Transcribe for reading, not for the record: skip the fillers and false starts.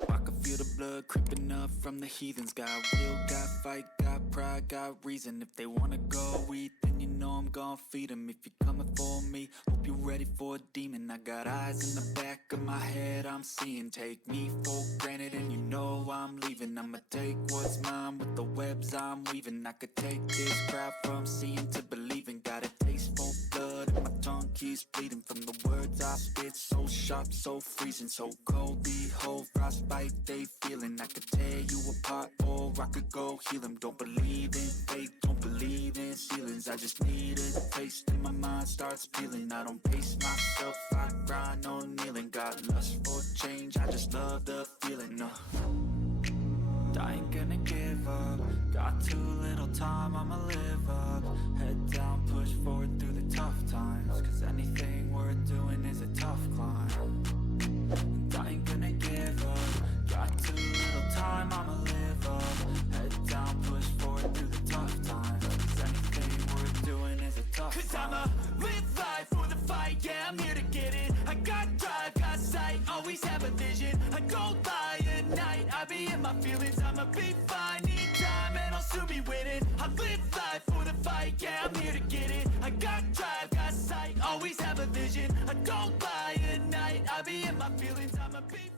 I can feel the blood creeping up from the heathens. Got will, got fight, got pride, got reason. If they wanna go eat, then you know I'm gon' feed them. If you're coming for me, hope you're ready for a demon. I got eyes in the back of my head, I'm seeing. Take me for granted and you know I'm leaving. I'ma take what's mine with the webs I'm weaving. I could take this crowd from seeing to believing. Got a taste for blood and my tongue keeps bleeding from the words I spit. So sharp, so freezing, so cold. Behold, frostbite they feeling. I could tear you apart or I could go heal them. Don't believe in fate, don't believe in ceilings. I just need a taste and my mind starts peeling. I don't pace myself, I grind on kneeling. Got lust for change, I just love the feeling. I ain't gonna give up. Got too little time, I'ma live up. Head down, push forward through the tough times. Cause anything worth doing is a tough climb. And I ain't gonna give up. Got too little time, I'ma live up. Head down, push forward through the tough times. Cause anything worth doing is a tough climb. Cause I'ma live life for the fight, yeah, I'm here to get it. I got drive, got sight, always have a vision. I don't lie at night, I be in my feelings. I'ma be fine, need time and I'll soon be winning. I live life for the fight, yeah, I'm here to get it. I got drive, got sight, always have a vision. I don't lie at night, I be in my feelings. I'ma be